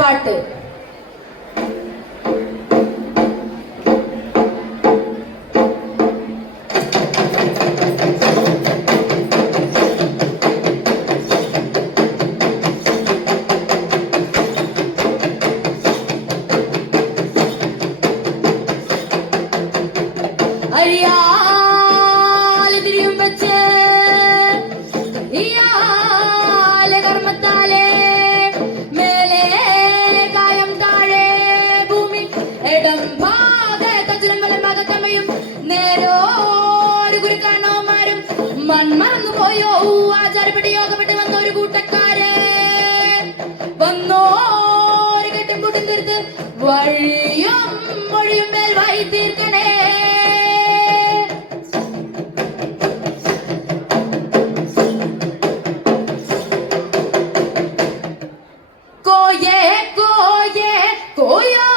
പാട്ട്. മൺമറന്നു പോയോ ആചാരപ്പെട്ട് യോഗപ്പെട്ട് വന്ന ഒരു കൂട്ടക്കാര് വന്നോര് കെട്ടും കൂട്ടും തീർത്ത് വഴിയും മൊഴിയും മേൽ വായി തീർക്കണേ. കോയേ കോയേ കോയോ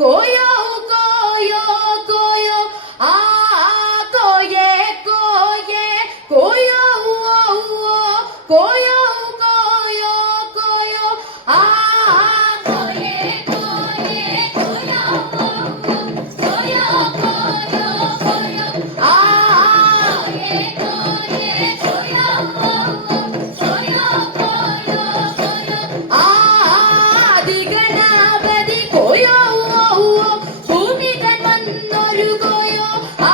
കോയോ കോയോ കോയോ ആ കോയേ കോയേ കോയോ കോയോ കോയോ കോയോ ആ കോയേ കോയേ കോയോ കോയോ കോയോ കോയോ ആ കോയേ കോയേ കോയോ കോയോ കോയോ കോയോ ആ ദിഗണപതി കോയോ ഭൂമി തൻ വന്നൊരു കോയോ ആ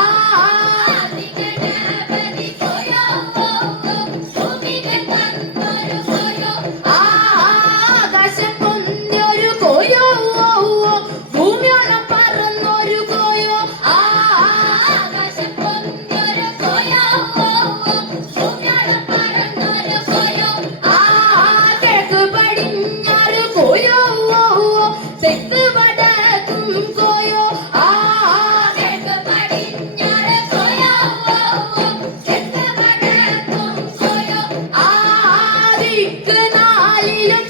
ദിഗണപതി കോയോ ഭൂമി തൻ വന്നൊരു കോയോ ആ ആകാശം പൊന്തിയൊരു കോയോ ഭൂമിയോളം പറന്നൊരു കോയോ ആ ആകാശം പൊന്തിയൊരു കോയോ ഭൂമിയോളം പറന്നൊരു കോയോ ആ കിഴക്ക് പടിഞ്ഞാറ് കോയോ തെക്ക് വടക്കും കോയോ ആ കിഴക്ക് പടിഞ്ഞാറ് കോയോ തെക്ക് വടക്കും കോയോ ആ ദിക്ക് നാലിലും